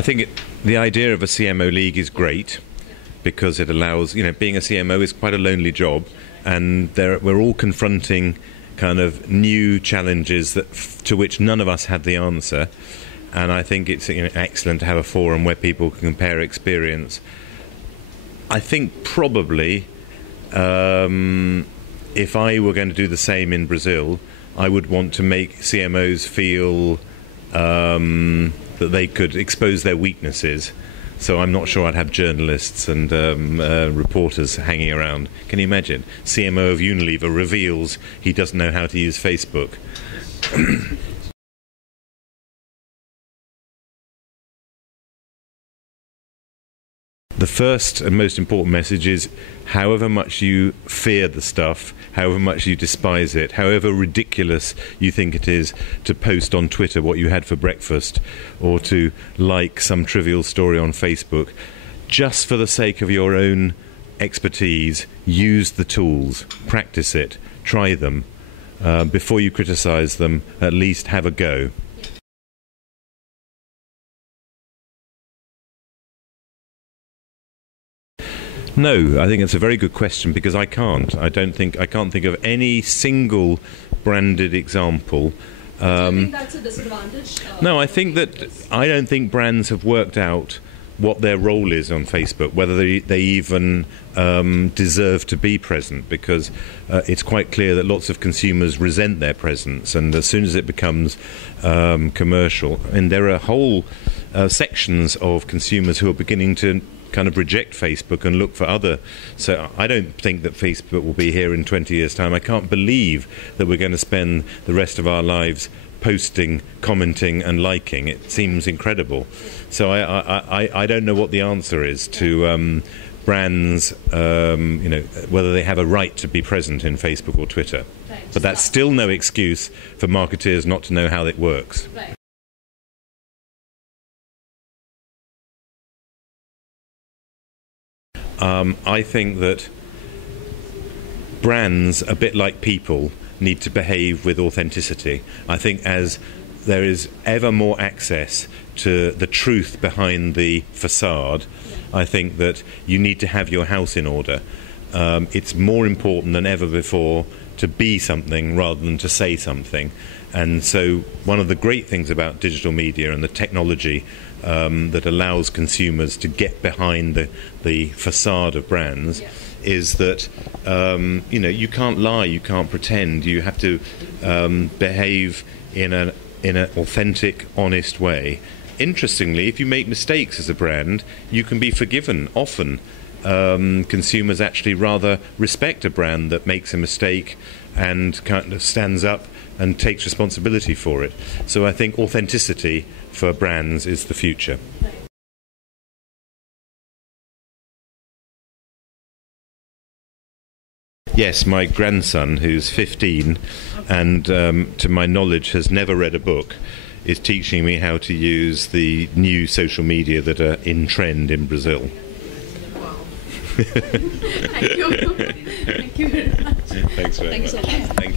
I think the idea of a CMO League is great because it allows, being a CMO is quite a lonely job, and we're all confronting kind of new challenges to which none of us had the answer. And I think it's excellent to have a forum where people can compare experience. I think probably if I were going to do the same in Brazil, I would want to make CMOs feel that they could expose their weaknesses. So I'm not sure I'd have journalists and reporters hanging around. Can you imagine? CMO of Unilever reveals he doesn't know how to use Facebook. The first and most important message is, however much you fear the stuff, however much you despise it, however ridiculous you think it is to post on Twitter what you had for breakfast or to like some trivial story on Facebook, just for the sake of your own expertise, use the tools, practice it, try them. Before you criticize them, at least have a go. No, I think it's a very good question because I can't. I can't think of any single branded example. Do you think that's a disadvantage? No, I don't think brands have worked out what their role is on Facebook, whether they even deserve to be present, because it's quite clear that lots of consumers resent their presence, and as soon as it becomes commercial, and there are whole sections of consumers who are beginning to kind of reject Facebook and look for other. So I don't think that Facebook will be here in 20 years' time. I can't believe that we're going to spend the rest of our lives posting, commenting and liking. It seems incredible. So I don't know what the answer is to brands, whether they have a right to be present in Facebook or Twitter. Right. But that's still no excuse for marketeers not to know how it works. Right. I think that brands, a bit like people, need to behave with authenticity. I think as there is ever more access to the truth behind the facade, I think that you need to have your house in order. It's more important than ever before to be something rather than to say something. And so one of the great things about digital media and the technology that allows consumers to get behind the facade of brands is that you can't lie, you can't pretend. You have to behave in an authentic, honest way. Interestingly, if you make mistakes as a brand, you can be forgiven. Often consumers actually rather respect a brand that makes a mistake and kind of stands up and takes responsibility for it. So I think authenticity for brands is the future. Yes, my grandson, who's 15 and to my knowledge has never read a book, is teaching me how to use the new social media that are in trend in Brazil. Wow. Thank you. Thank you very much. Thanks very much. Thank you so much. Thank you.